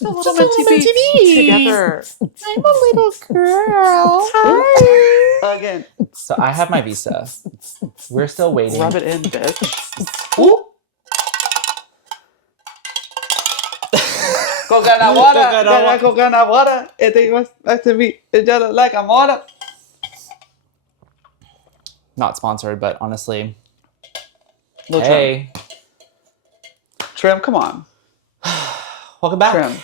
Just a little minty beats together. I'm a little girl. Hi. Again. So I have my visa. We're still waiting. Rub it in, bitch. Ooh. Coconut water. Coconut water. It was to me. It's just like a water. Not sponsored, but honestly. Little Hey. Trim, come on. Welcome back. Trim.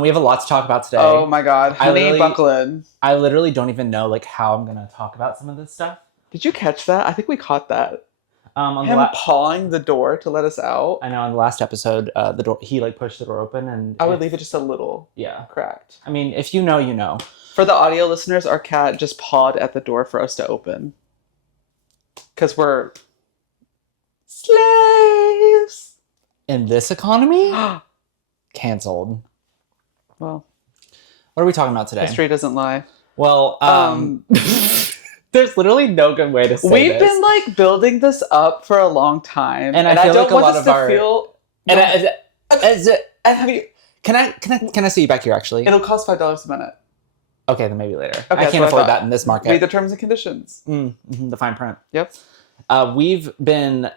We have a lot to talk about today. Oh my God. Honey, buckle in. I literally don't even know like how I'm going to talk about some of this stuff. Did you catch that? I think we caught that. On Him pawing the door to let us out. I know on the last episode, the door he like pushed the door open and I would leave it just a little cracked. I mean, if you know, you know. For the audio listeners, our cat just pawed at the door for us to open. Because we're slaves. In this economy? Canceled. Well, what are we talking about today? History doesn't lie. Well, there's literally no good way to say We've been like building this up for a long time, and I feel don't like a want lot us of to our feel. And have you? Can I see you back here? Actually, It'll cost $5 a minute. Okay, then maybe later. Okay, I can't afford that in this market. Read the terms and conditions. The fine print. Yep. We've been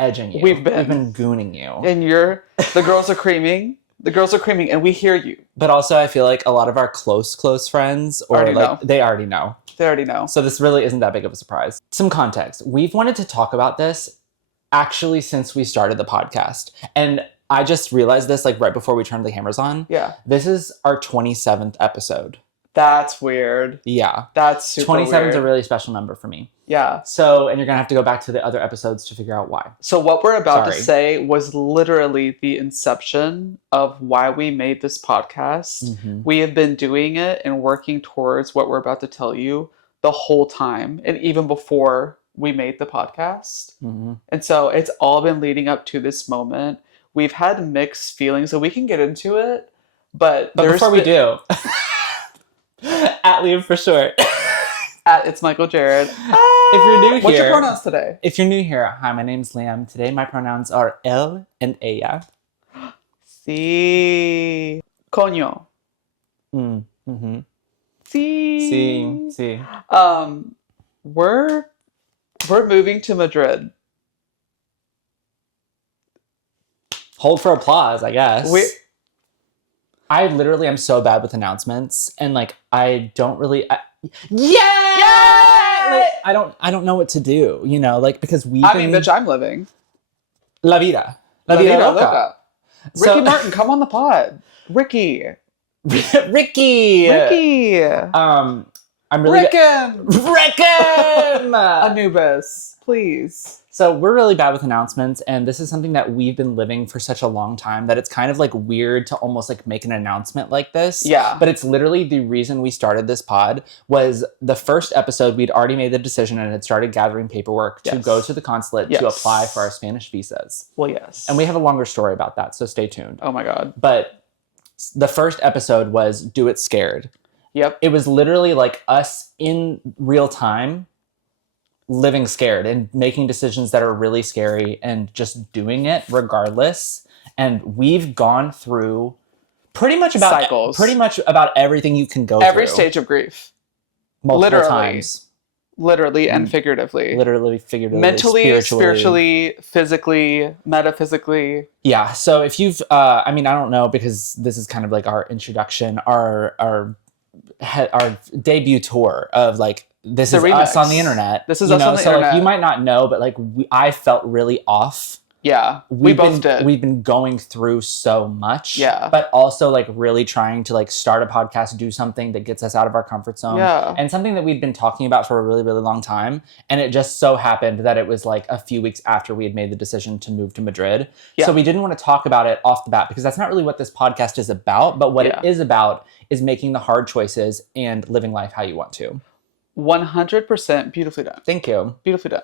edging you. We've been gooning you. And the girls are creaming. The girls are creaming, and we hear you. But also, I feel like a lot of our close friends, they already know. They already know. So this really isn't that big of a surprise. Some context. We've wanted to talk about this actually since we started the podcast. And I just realized this like right before we turned the cameras on. Yeah. This is our 27th episode. That's weird. Yeah. That's super 27 weird. is a really special number for me. Yeah. So, and you're going to have to go back to the other episodes to figure out why. So what we're about to say was literally the inception of why we made this podcast. Mm-hmm. We have been doing it and working towards what we're about to tell you the whole time. And even before we made the podcast. Mm-hmm. And so it's all been leading up to this moment. We've had mixed feelings, so we can get into it. But before we do... At Liam for short. It's Michael Jared. If you're new here, what's your pronouns today? If you're new here, hi, my name's Liam. Today my pronouns are él and ella. Sí. Coño. Mm-hmm. Sí. Sí. We're moving to Madrid. Hold for applause, I guess. I literally am so bad with announcements, and like I don't really. Yeah! Like, I don't know what to do, you know, like because bitch, I'm living. La vida loca. Ricky Martin, come on the pod. Ricky. I'm really Reckon! Anubis, please. So we're really bad with announcements, and this is something that we've been living for such a long time that it's kind of like weird to almost like make an announcement like this. Yeah. But it's literally the reason we started this pod was the first episode we'd already made the decision and had started gathering paperwork to go to the consulate to apply for our Spanish visas. Well, yes. And we have a longer story about that, so stay tuned. Oh my God. But the first episode was Do It Scared. Yep. It was literally like us in real time living scared and making decisions that are really scary and just doing it regardless. And we've gone through pretty much about cycles. Pretty much about everything you can go through. Every stage of grief. Multiple times. Literally and figuratively. Literally, figuratively, mentally, spiritually, physically, metaphysically. Yeah. So if you've, I mean, I don't know, because this is kind of like our introduction, our debut tour of like, this is us on the internet. This is us on the internet. Like, you might not know, but like I felt really off. Yeah, we both did. We've been going through so much. Yeah. But also like really trying to like start a podcast, do something that gets us out of our comfort zone. Yeah. And something that we'd been talking about for a really, really long time. And it just so happened that it was like a few weeks after we had made the decision to move to Madrid. Yeah. So we didn't want to talk about it off the bat because that's not really what this podcast is about. But what it is about is making the hard choices and living life how you want to. 100% beautifully done. Thank you. Beautifully done.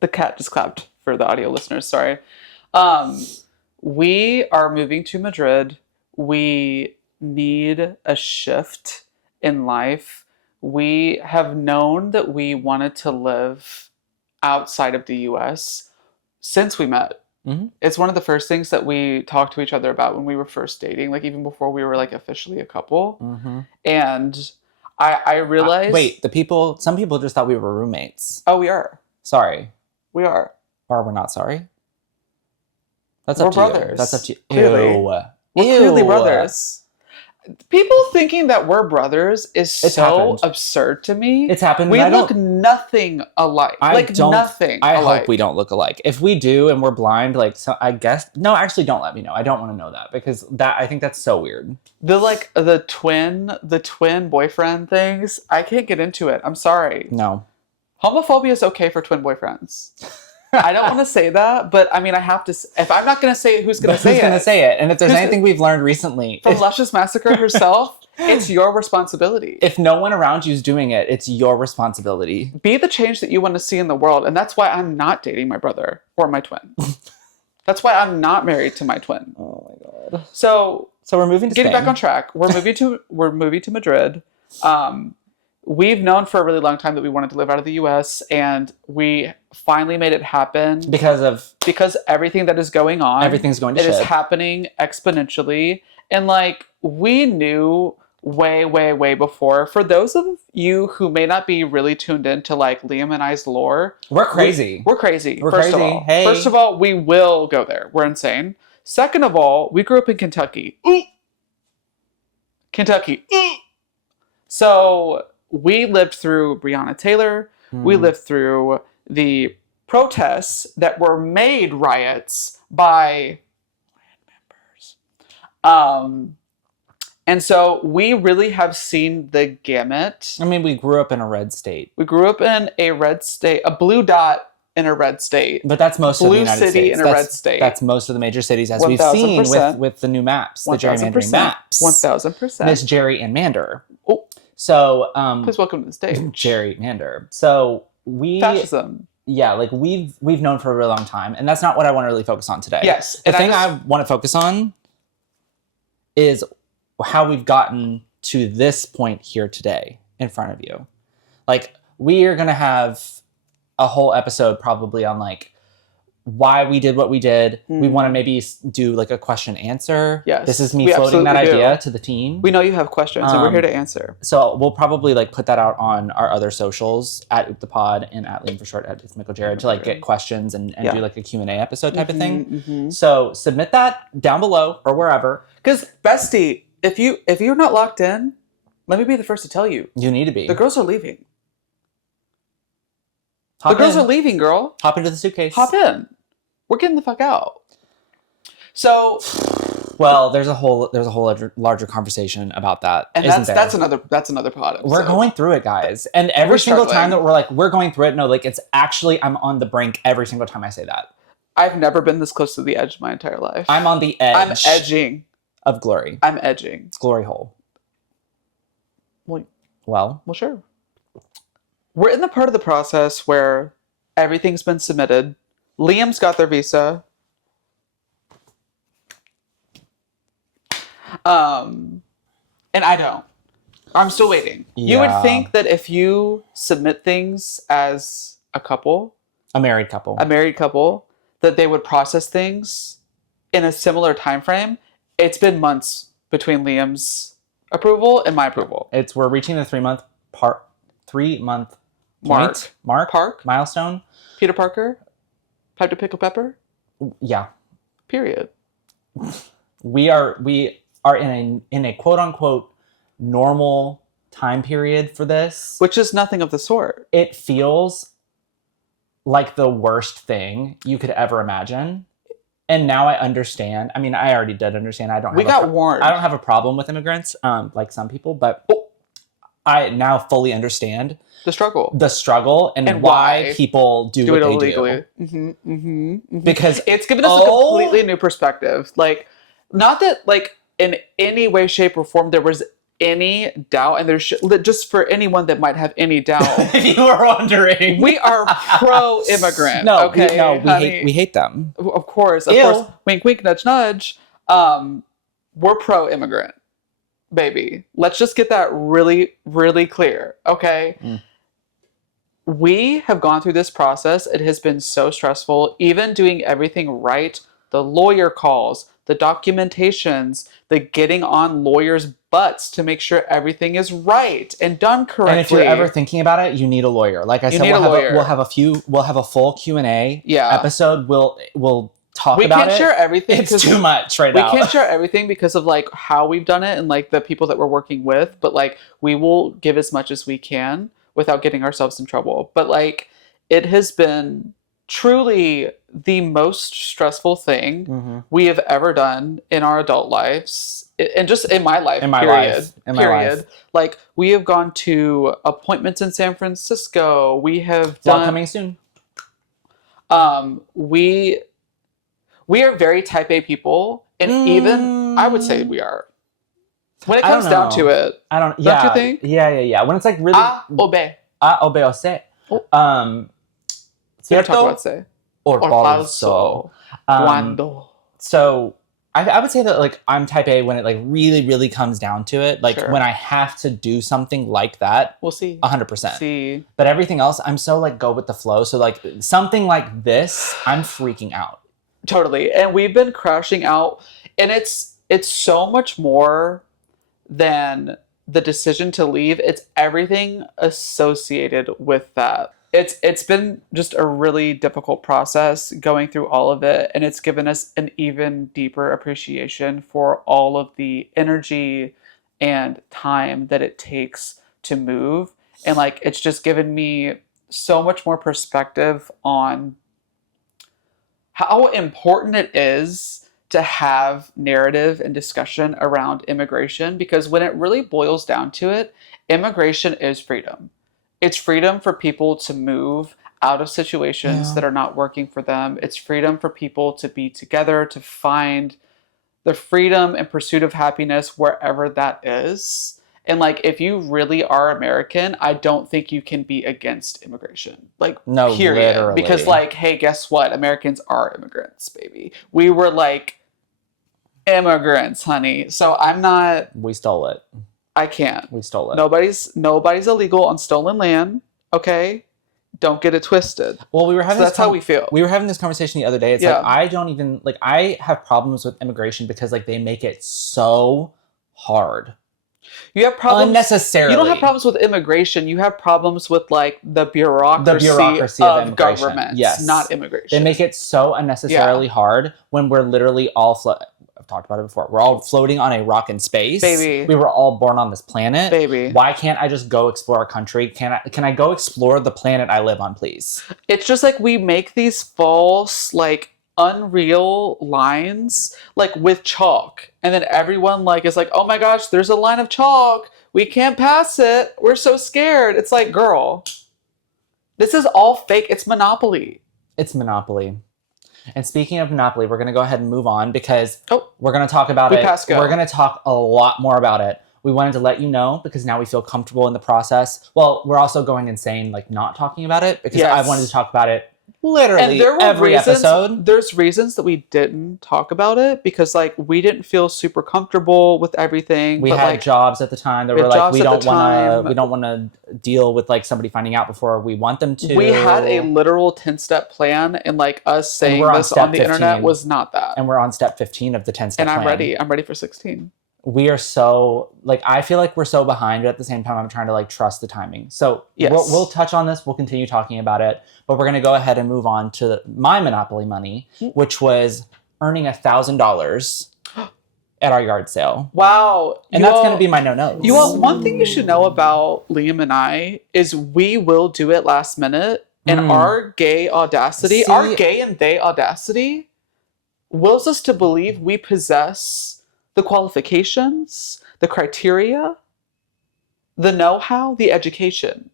The cat just clapped for the audio listeners. Sorry. We are moving to Madrid. We need a shift in life. We have known that we wanted to live outside of the US since we met. Mm-hmm. It's one of the first things that we talked to each other about when we were first dating, like even before we were like officially a couple. Mm-hmm. And I realized... Wait, some people just thought we were roommates. Oh, we are. Sorry. We are. Or we're not sorry? That's We're up to brothers. you. That's up to you. Clearly. Ew. We're clearly brothers. People thinking that we're brothers is so absurd to me. It's happened. We look nothing alike. Nothing I alike. hope we don't look alike. If we do and we're blind, like, so I guess... No, actually, don't let me know. I don't want to know that because I think that's so weird. The twin boyfriend things, I can't get into it. I'm sorry. No. Homophobia is okay for twin boyfriends. I don't want to say that, but I mean, I have to. If I'm not going to say it, who's going to say it? Who's going to say it? And if there's anything we've learned recently... From Luscious Massacre herself, it's your responsibility. If no one around you is doing it, it's your responsibility. Be the change that you want to see in the world. And that's why I'm not dating my brother or my twin. That's why I'm not married to my twin. Oh my God. So we're moving to Spain. Spain. Back on track. We're moving to Madrid. We've known for a really long time that we wanted to live out of the US, and we finally made it happen. Because everything that is going on. Everything's going to shit. It is happening exponentially. And like, we knew way, way, way before. For those of you who may not be really tuned into like Liam and I's lore. We're crazy. We're crazy. We're first crazy. Of all. Hey. First of all, we will go there. We're insane. Second of all, we grew up in Kentucky. Ooh. Kentucky. Ooh. So... we lived through Breonna Taylor. We lived through the protests that were made riots by members. And so we really have seen the gamut. I mean, we grew up in a red state. We grew up in a red state, a blue dot in a red state. But that's most of the United States. Blue city in a red state. That's most of the major cities, as 1000%. We've seen with the new maps, the gerrymandering maps. 1000%. Miss Jerry and Mander. Oh. So, please welcome to the stage. Jerry Mander. So fascism. Yeah, like we've known for a really long time, and that's not what I want to really focus on today. Yes. The thing I want to focus on is how we've gotten to this point here today in front of you. Like, we are going to have a whole episode probably on like why we did what we did. We want to maybe do like a question answer. Yes. This is me floating that idea to the team. We know you have questions and we're here to answer. So we'll probably like put that out on our other socials at Oop the Pod and at Lean for Short at It's Michael Jared to like get questions and do like a Q&A episode type of thing. So submit that down below or wherever. Because bestie, if you're not locked in, let me be the first to tell you. You need to be. The girls are leaving. The girls are leaving, girl. Hop into the suitcase. Hop in. We're getting the fuck out. So, well, there's a whole larger conversation about that. And that's another pod episode. We're going through it, guys. And every single time that we're like, we're going through it, no, like it's actually I'm on the brink every single time I say that. I've never been this close to the edge my entire life. I'm on the edge. I'm edging. Of glory. I'm edging. It's glory hole. Well, sure. We're in the part of the process where everything's been submitted. Liam's got their visa. And I don't. I'm still waiting. Yeah. You would think that if you submit things as a couple, a married couple, that they would process things in a similar time frame. It's been months between Liam's approval and my approval. We're reaching the 3 month milestone. Peter Parker, Pipe to Pickle Pepper. Yeah. Period. We are in a quote unquote normal time period for this, which is nothing of the sort. It feels like the worst thing you could ever imagine. And now I understand. I mean, I already did understand. We got warned. I don't have a problem with immigrants, like some people, but I now fully understand the struggle, and why people do what they illegally. do. Mm-hmm. Because it's given us a completely new perspective. Like, not that like in any way, shape, or form there was any doubt, and there's just for anyone that might have any doubt. If you were wondering, we are pro-immigrant. No, okay, we hate them. Of course, wink, wink, nudge, nudge. We're pro-immigrant, baby. Let's just get that really, really clear. Okay. we have gone through this process. It has been so stressful, even doing everything right. The lawyer calls, the documentations, the getting on lawyers' butts to make sure everything is right and done correctly. And if you're ever thinking about it, you need a lawyer. Like I said, we'll have a full Q&A episode. We'll talk about it. We can't share everything. It's too much now. We can't share everything because of like how we've done it and like the people that we're working with, but like we will give as much as we can without getting ourselves in trouble. But like it has been truly the most stressful thing we have ever done in our adult lives, and just in my life. Like we have gone to appointments in San Francisco. We have done coming soon. We are very type A people, and even I would say we are. When it comes down to it, don't you think? Yeah. When it's like really obedece. Cierto or falso. Cuando. So I would say that like I'm type A when it like really, really comes down to it. Like when I have to do something like that. We'll see. 100%. See. But everything else, I'm so like go with the flow. So like something like this, I'm freaking out. Totally. And we've been crashing out. And it's so much more than the decision to leave. It's everything associated with that. It's been just a really difficult process going through all of it, and it's given us an even deeper appreciation for all of the energy and time that it takes to move. And like it's just given me so much more perspective on how important it is to have narrative and discussion around immigration, because when it really boils down to it, immigration is freedom. It's freedom for people to move out of situations that are not working for them. It's freedom for people to be together, to find the freedom and pursuit of happiness wherever that is. And like, if you really are American, I don't think you can be against immigration. Like, no, period. Literally. Because like, hey, guess what? Americans are immigrants, baby. We were like immigrants, honey. So I'm not. We stole it. I can't. We stole it. Nobody's illegal on stolen land. Okay, don't get it twisted. Well, we were having. So that's how we feel. We were having this conversation the other day. It's like I don't even like. I have problems with immigration because like they make it so hard. You have problems unnecessarily. You don't have problems with immigration. You have problems with like the bureaucracy of government. Yes, not immigration. They make it so unnecessarily hard when we're literally all. I've talked about it before. We're all floating on a rock in space. Baby. We were all born on this planet. Baby. Why can't I just go explore our country? Can I go explore the planet I live on, please? It's just like we make these false, like unreal lines, like with chalk. And then everyone like is like, oh my gosh, there's a line of chalk. We can't pass it. We're so scared. It's like, girl, this is all fake. It's Monopoly. It's Monopoly. And speaking of Monopoly, we're going to go ahead and move on because we're going to talk about it. We're going to talk a lot more about it. We wanted to let you know because now we feel comfortable in the process. Well, we're also going insane, like not talking about it because I wanted to talk about it literally every episode. There's reasons that we didn't talk about it because like we didn't feel super comfortable with everything. We had jobs at the time that were like, we don't want to deal with like somebody finding out before we want them to. We had a literal 10-step plan, and like us saying this on the internet was not that. And we're on step 15 of the 10-step plan. And I'm ready for 16. We are so, like, I feel like we're so behind, but at the same time, I'm trying to, like, trust the timing. So we'll touch on this. We'll continue talking about it. But we're going to go ahead and move on to my Monopoly money, which was earning $1,000 at our yard sale. Wow. And that's going to be my no-no. You all, one thing you should know about Liam and I is we will do it last minute. And our gay audacity, our gay and they audacity wills us to believe we possess the qualifications, the criteria, the know-how, the education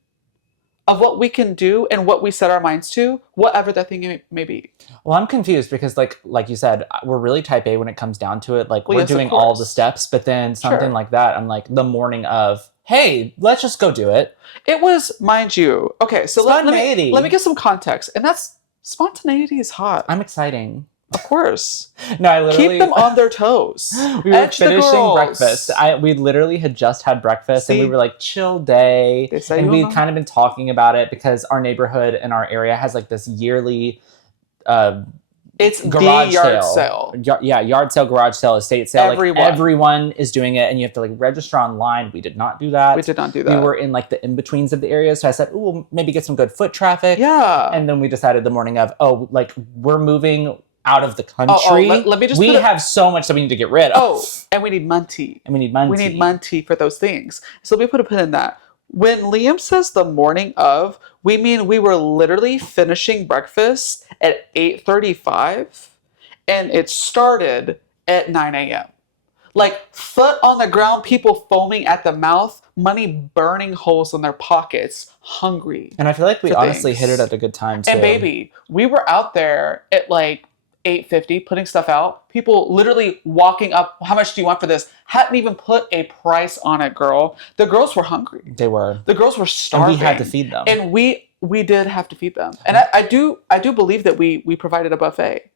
of what we can do and what we set our minds to, whatever that thing may be. Well, I'm confused because like you said, we're really type A when it comes down to it. Like we're doing all the steps, but then something like that, I'm like the morning of, hey, let's just go do it. It was, mind you, okay, so let me give some context. And that's, spontaneity is hot. I'm exciting. Of course. No, I literally... Keep them on their toes. We were finishing breakfast. We literally had just had breakfast. And we were like, chill day. And we'd kind of been talking about it because our neighborhood and our area has like this yearly... it's garage the yard sale. Yard sale, garage sale, estate sale. Everyone. Like everyone is doing it, and you have to like register online. We did not do that. We did not do that. We were in like the in-betweens of the area, so I said, "Ooh, we'll maybe get some good foot traffic." Yeah. And then we decided the morning of, like we're moving out of the country. Let me just we have so much that we need to get rid of. Oh, and we need money. And we need money. We need money for those things. So let me put a pin in that. When Liam says the morning of, we mean we were literally finishing breakfast at 8:35. And it started at 9 a.m. Like, foot on the ground, people foaming at the mouth, money burning holes in their pockets, hungry. And I feel like we honestly hit it at a good time, too. And baby, we were out there at like 8:50 putting stuff out. People literally walking up, how much do you want for this? Hadn't even put a price on it, girl. The girls were hungry. They were. The girls were starving. And we had to feed them. And we did have to feed them. And I do believe that we provided a buffet.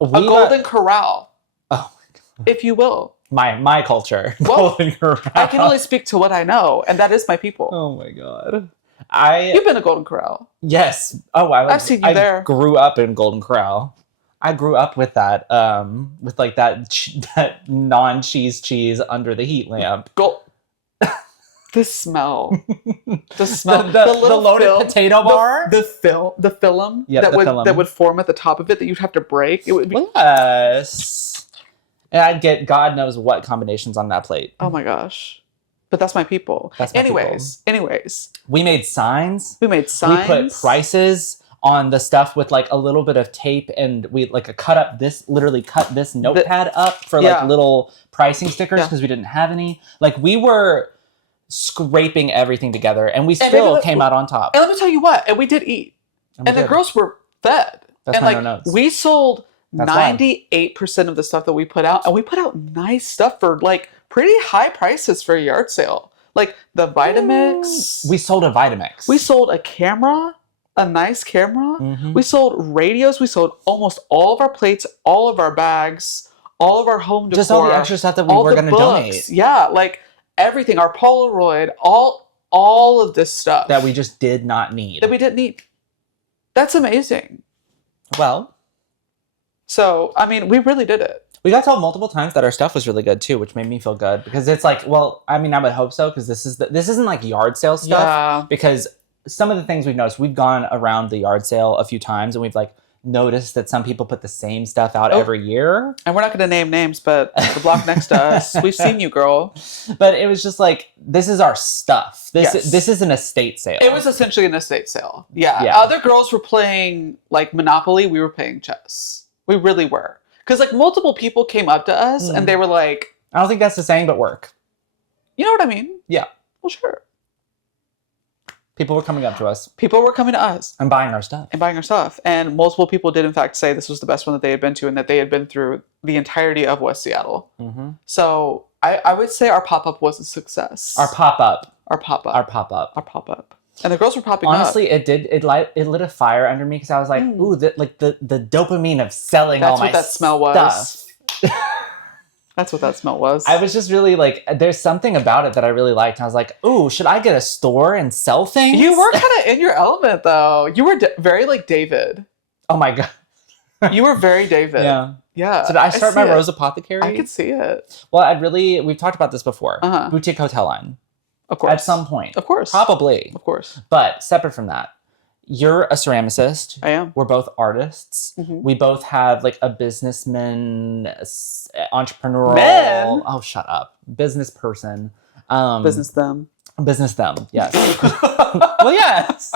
A golden corral. Oh my God. If you will. My culture. Well, golden corral. I can only speak to what I know, and that is my people. Oh my God. You've been to Golden Corral. Yes. Oh, I've seen you there. I grew up in Golden Corral. I grew up with that, with like that non-cheese cheese under the heat lamp. The smell. The loaded potato bar. The film that would form at the top of it that you'd have to break. It would be yes. And I'd get God knows what combinations on that plate. Oh my gosh. But that's my people. Anyways. We made signs. We put prices on the stuff with like a little bit of tape, and we like cut this notepad up for like little pricing stickers because we didn't have any. Like we were scraping everything together, and we still came out on top. And let me tell you what, and we did eat. And the girls were fed. That's and my notes. We sold 98% of the stuff that we put out, and we put out nice stuff for like pretty high prices for a yard sale. Like the Vitamix. We sold a Vitamix. We sold a camera, a nice camera. Mm-hmm. We sold radios. We sold almost all of our plates, all of our bags, all of our home decor. Just all the extra stuff that we were going to donate. Yeah, like everything, our Polaroid, all of this stuff. That we just did not need. That we didn't need. That's amazing. Well. So, I mean, we really did it. We got told multiple times that our stuff was really good too, which made me feel good because it's like, well, I mean, I would hope so because this isn't like yard sale stuff. Yeah. Because some of the things we've noticed, we've gone around the yard sale a few times and we've like noticed that some people put the same stuff out every year. And we're not going to name names, but the block next to us, we've seen you, girl. But it was just like, this is our stuff. This is an estate sale. It was essentially an estate sale. Yeah. Other girls were playing like Monopoly. We were playing chess. We really were. Because like multiple people came up to us and they were like... I don't think that's the saying, but work. You know what I mean? Yeah. Well, sure. People were coming up to us. People were coming to us. And buying our stuff. And multiple people did, in fact, say this was the best one that they had been to and that they had been through the entirety of West Seattle. Mm-hmm. So I would say our pop-up was a success. Our pop-up. And the girls were popping up. Honestly, it lit a fire under me because I was like, ooh, the dopamine of selling all my stuff. That's what that smell was. That's what that smell was. I was just really like, there's something about it that I really liked. And I was like, ooh, should I get a store and sell things? You were kind of in your element, though. You were very like David. Oh, my God. You were very David. Yeah. Yeah. So did I start my Rose Apothecary? I could see it. Well, we've talked about this before. Boutique hotel line. Of course. At some point. Of course. Probably. Of course. But separate from that, you're a ceramicist. I am. We're both artists. Mm-hmm. We both have like a businessman, entrepreneurial. Man. Oh, shut up. Business person. Business them. Business them. Yes. Well, yes.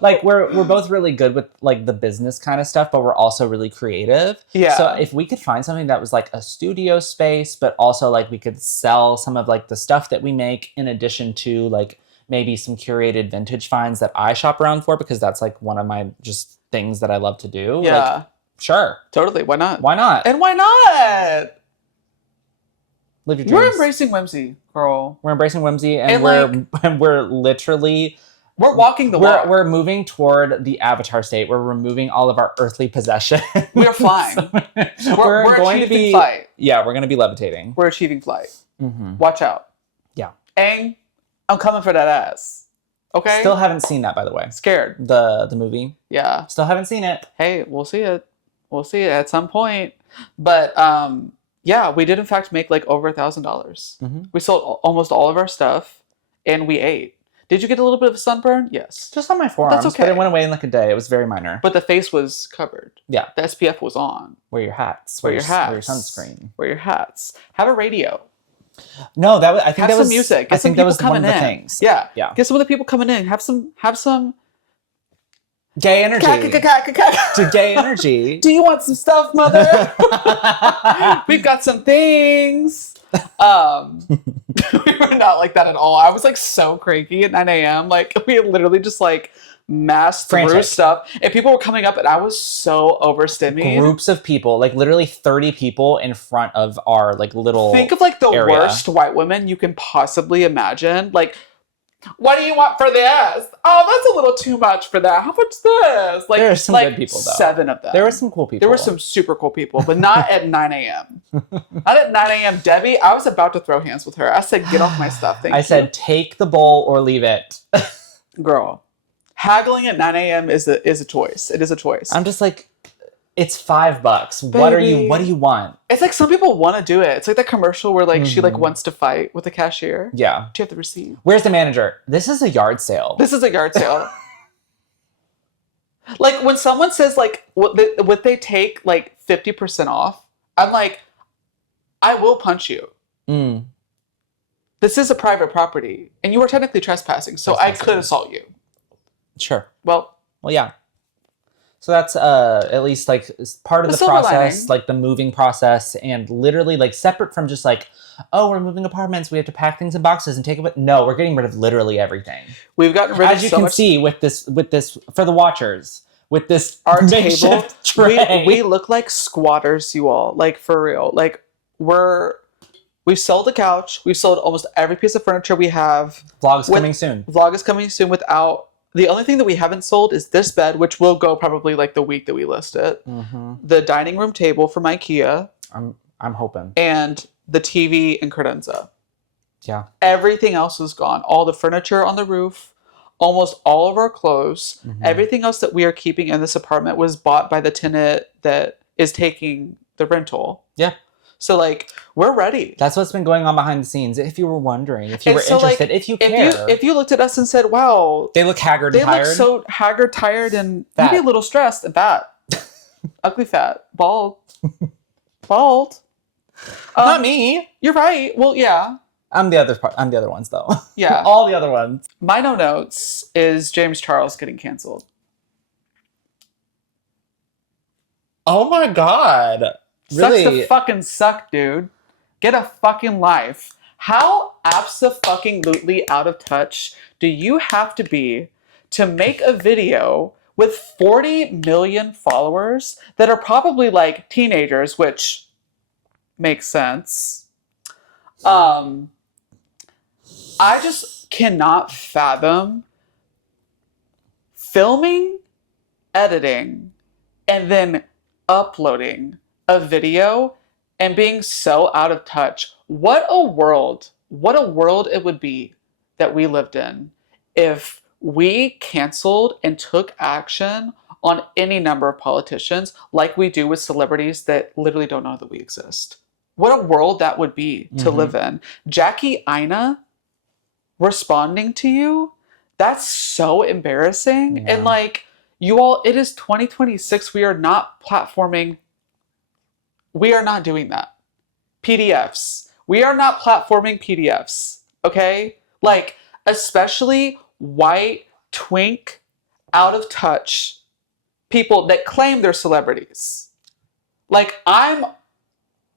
Like we're both really good with like the business kind of stuff, but we're also really creative. Yeah. So if we could find something that was like a studio space, but also like we could sell some of like the stuff that we make in addition to like maybe some curated vintage finds that I shop around for because that's like one of my just things that I love to do. Yeah. Like, sure. Totally. Why not? Why not? And why not? Live your dreams. We're embracing whimsy, girl. We're embracing whimsy and we're literally We're walking the walk. We're moving toward the Avatar state. We're removing all of our earthly possessions. We're flying. we're going to be flight. Yeah, we're going to be levitating. We're achieving flight. Mm-hmm. Watch out. Yeah. Aang, I'm coming for that ass. Okay? Still haven't seen that, by the way. Scared. The movie. Yeah. Still haven't seen it. Hey, we'll see it. We'll see it at some point. But yeah, we did in fact make like over $1,000. Mm-hmm. We sold almost all of our stuff and we ate. Did you get a little bit of a sunburn? Yes. Just on my forearms. That's okay. But it went away in like a day. It was very minor. But the face was covered. Yeah. The SPF was on. Wear your hats. Wear your hats. Wear your sunscreen. Wear your hats. Have a radio. No, I think have that some was music. I think that was one of the things. Yeah. Yeah. Get some of the people coming in. Have some gay energy. To gay energy. Do you want some stuff, mother? We've got some things. We were not like that at all. I was like so cranky at 9 a.m. Like we had literally just like massed through stuff and people were coming up and I was so overstimulated. Groups of people, like literally 30 people in front of our like little Think of like the area. Worst white women you can possibly imagine. Like, what do you want for this? Oh, that's a little too much for that. How much this? Like, there are some like good people though. 7 of them. There were some cool people. There were some super cool people, but not at 9 a.m. Not at 9 a.m. Debbie, I was about to throw hands with her. I said, get off my stuff. Thank you. I said, take the bowl or leave it. Girl, haggling at 9 a.m. is a choice. It is a choice. I'm just like, it's $5. Baby. What do you want? It's like some people want to do it. It's like that commercial where like she like wants to fight with the cashier. Yeah. Do you have the receipt? Where's the manager? This is a yard sale. This is a yard sale. Like when someone says like would they take like 50% off? I'm like, I will punch you. Mm. This is a private property and you are technically trespassing, so I could assault you. Sure. Well, yeah. So that's at least like part of the process, like the moving process, and literally like separate from just like, oh, we're moving apartments, we have to pack things in boxes and take it. No, we're getting rid of literally everything. We've gotten rid of as you can see with this for the watchers with this our table tray. We look like squatters, you all, like for real. Like we've sold the couch, we've sold almost every piece of furniture we have. Vlog's coming soon. Vlog is coming soon without. The only thing that we haven't sold is this bed, which will go probably like the week that we list it. Mm-hmm. The dining room table from IKEA. I'm hoping. And the TV in credenza. Yeah. Everything else is gone. All the furniture on the roof, almost all of our clothes, everything else that we are keeping in this apartment was bought by the tenant that is taking the rental. Yeah. So, like, we're ready. That's what's been going on behind the scenes. If you were wondering, if you were interested, if you care. If you looked at us and said, wow. They look haggard and tired. They look so haggard, tired, and maybe a little stressed and fat. Ugly fat. Bald. Bald. Not me. You're right. Well, yeah. I'm the other ones, though. Yeah. All the other ones. My no notes is James Charles getting canceled. Oh, my God. Really? Sucks to fucking suck, dude. Get a fucking life. How abso-fucking-lutely out of touch do you have to be to make a video with 40 million followers that are probably like teenagers, which makes sense. I just cannot fathom filming, editing, and then uploading a video and being so out of touch. What a world it would be that we lived in if we canceled and took action on any number of politicians like we do with celebrities that literally don't know that we exist. What a world that would be to live in. Jackie Aina responding to you, that's so embarrassing. Yeah. And like, you all, it is 2026. We are not platforming. We are not doing that. PDFs. We are not platforming PDFs. Okay? Like, especially white, twink, out of touch people that claim they're celebrities. Like, I'm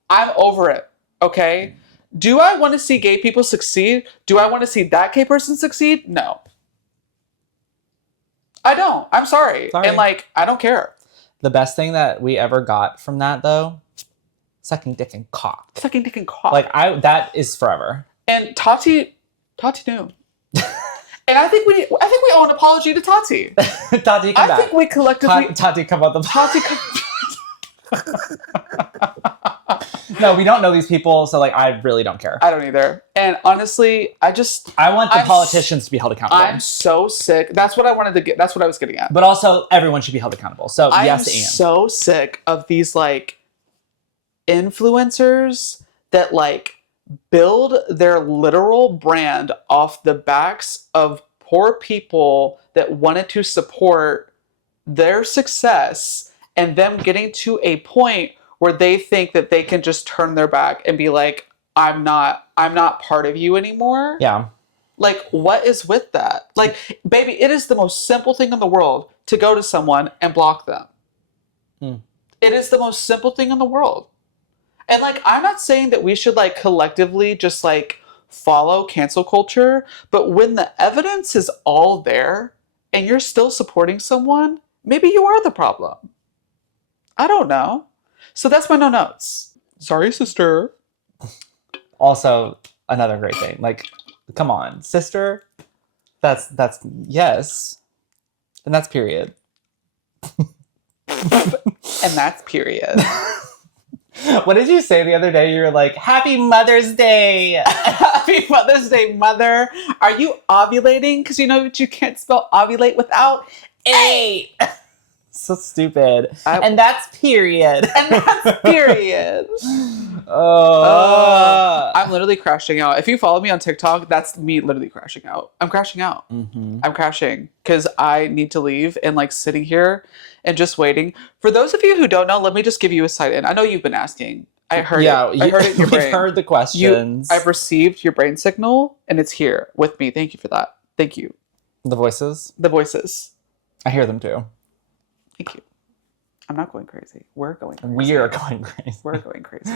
over it. Okay? Do I want to see gay people succeed? Do I want to see that gay person succeed? No. I don't. I'm sorry. And like, I don't care. The best thing that we ever got from that, though, sucking dick and cock. Sucking dick and cock. Like, that is forever. And Tati knew. And I think we owe an apology to Tati. Tati, come back. I think we collectively... Tati, come on the... Tati, No, we don't know these people, so like I really don't care. I don't either. And honestly, I want the politicians to be held accountable. I'm so sick. That's what I wanted to get. That's what I was getting at. But also, everyone should be held accountable. So I'm yes, and so sick of these like influencers that like build their literal brand off the backs of poor people that wanted to support their success, and them getting to a point where they think that they can just turn their back and be like, I'm not part of you anymore. Yeah. Like, what is with that? Like, baby, it is the most simple thing in the world to go to someone and block them. It is the most simple thing in the world. And like, I'm not saying that we should like collectively just like follow cancel culture, but when the evidence is all there and you're still supporting someone, maybe you are the problem. I don't know. So that's my no notes. Sorry, sister. Also, another great thing. Like, come on, sister. That's yes. And that's period. And that's period. What did you say the other day? You were like, Happy Mother's Day. Happy Mother's Day, mother. Are you ovulating? Because you know that you can't spell ovulate without A. So stupid. And that's period. And that's period. I'm literally crashing out. If you follow me on TikTok, that's me literally crashing out. I'm crashing out. Mm-hmm. I'm crashing because I need to leave, and like sitting here and just waiting. For those of you who don't know, let me just give you a side in. I know you've been asking. I heard it. I heard it in your brain. We've heard the questions. I've received your brain signal, and it's here with me. Thank you for that. Thank you. The voices? The voices. I hear them too. Thank you. I'm not going crazy. We're going crazy. We are going crazy. We're going crazy.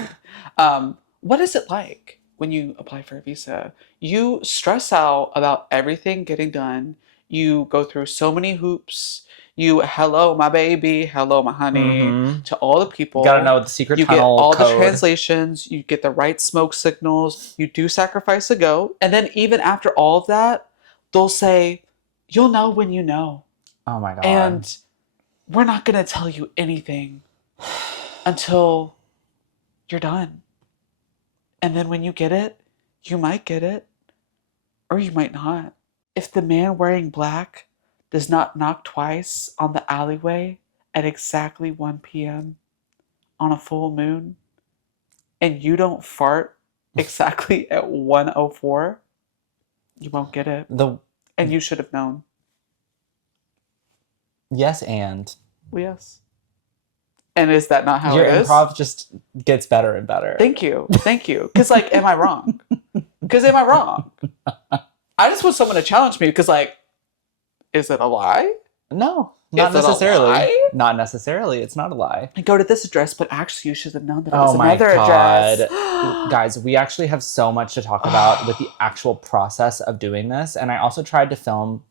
What is it like when you apply for a visa? You stress out about everything getting done. You go through so many hoops. You, hello, my baby. Hello, my honey. To all the people. You gotta know the secret you tunnel get all code. the translations. You get the right smoke signals. You do sacrifice a goat. And then even after all of that, they'll say, you'll know when you know. Oh my God. And we're not going to tell you anything until you're done. And then when you get it, you might get it, or you might not. If the man wearing black does not knock twice on the alleyway at exactly 1 p.m. on a full moon, and you don't fart exactly at 1:04, you won't get it. And you should have known. Yes, and. Yes. And is that not how your it is? Your improv just gets better and better. Thank you. Thank you. Because, like, am I wrong? Because am I wrong? I just want someone to challenge me because, like, is it a lie? No, not is necessarily. It a lie? Not necessarily. It's not a lie. I go to this address, but actually you should have known that it was another address. Guys, we actually have so much to talk about with the actual process of doing this. And I also tried to film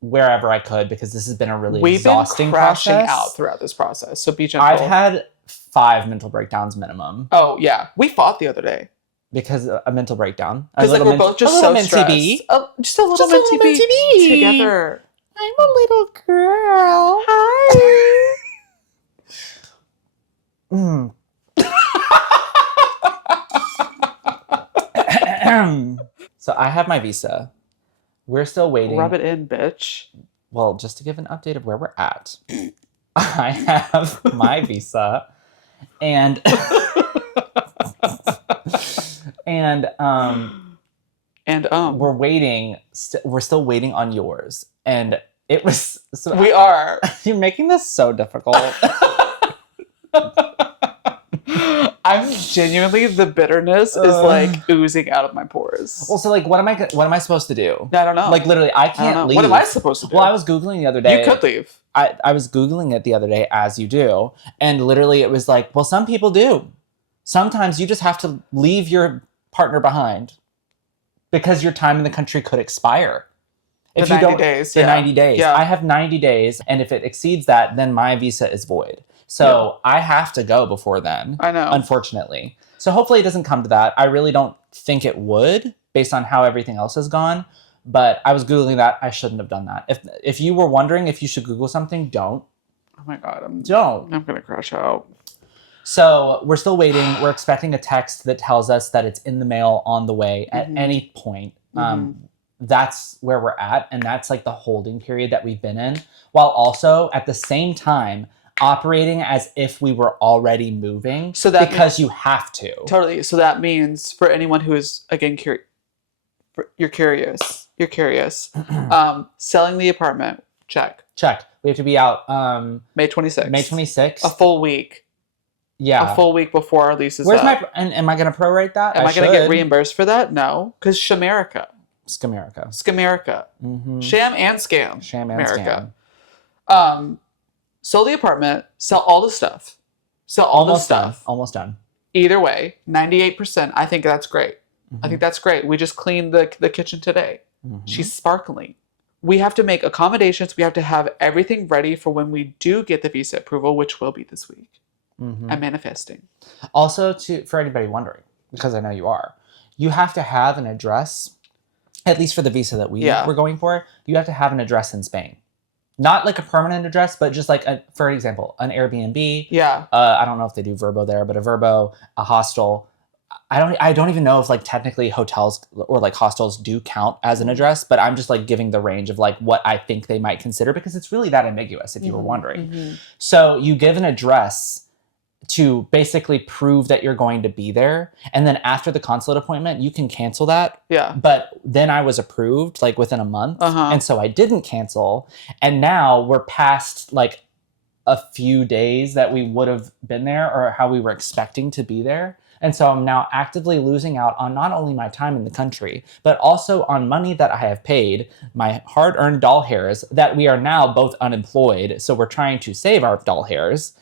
wherever I could because this has been a really exhausting process. We've been crashing out throughout this process, so be gentle. I've had 5 mental breakdowns minimum. Oh yeah, we fought the other day because a mental breakdown. Because like we're both just so stressed. Just a little mentee bee together. I'm a little girl. Hi. So I have my visa. We're still waiting. Rub it in, bitch. Well, just to give an update of where we're at, I have my visa, and we're waiting. We're still waiting on yours, and it was. So we are. You're making this so difficult. I'm genuinely, the bitterness is like oozing out of my pores. Well, so like, what am I supposed to do? I don't know. Like literally, I can't leave. What am I supposed to do? Well, I was Googling the other day. You could leave. I was Googling it the other day, as you do. And literally it was like, well, some people do. Sometimes you just have to leave your partner behind because your time in the country could expire. If the 90 days. The 90 days. Yeah. I have 90 days. And if it exceeds that, then my visa is void. So I have to go before then. I know. Unfortunately. So hopefully it doesn't come to that. I really don't think it would based on how everything else has gone. But I was Googling that. I shouldn't have done that. If you were wondering if you should Google something, don't. Oh my God. I'm going to crash out. So we're still waiting. We're expecting a text that tells us that it's in the mail on the way at any point. That's where we're at. And that's like the holding period that we've been in. While also at the same time operating as if we were already moving. So that because you have to. Totally. So that means for anyone who is, again, you're curious. Selling the apartment. Check. We have to be out May 26th. May 26th. A full week. Yeah. A full week before our lease is Where's up. And am I going to prorate that? Am I going to get reimbursed for that? No. Because Shamerica. Scamerica. Mm-hmm. Sham and scam. Sham and America. Scam. Sell the apartment. Sell all the stuff. Almost done. Either way, 98%. I think that's great. I think that's great. We just cleaned the kitchen today. She's sparkling. We have to make accommodations. We have to have everything ready for when we do get the visa approval, which will be this week. I'm manifesting. Also, for anybody wondering, because I know you are, you have to have an address, at least for the visa that we were going for, you have to have an address in Spain. Not like a permanent address, but just like, for example, an Airbnb. Yeah. I don't know if they do Verbo there, but a Verbo, a hostel. I don't even know if like technically hotels or like hostels do count as an address, but I'm just like giving the range of like what I think they might consider because it's really that ambiguous if you were wondering. So you give an address to basically prove that you're going to be there. And then after the consulate appointment, you can cancel that. Yeah. But then I was approved like within a month. And so I didn't cancel. And now we're past like a few days that we would have been there or how we were expecting to be there. And so I'm now actively losing out on not only my time in the country, but also on money that I have paid, my hard-earned doll hairs, that we are now both unemployed. So we're trying to save our doll hairs.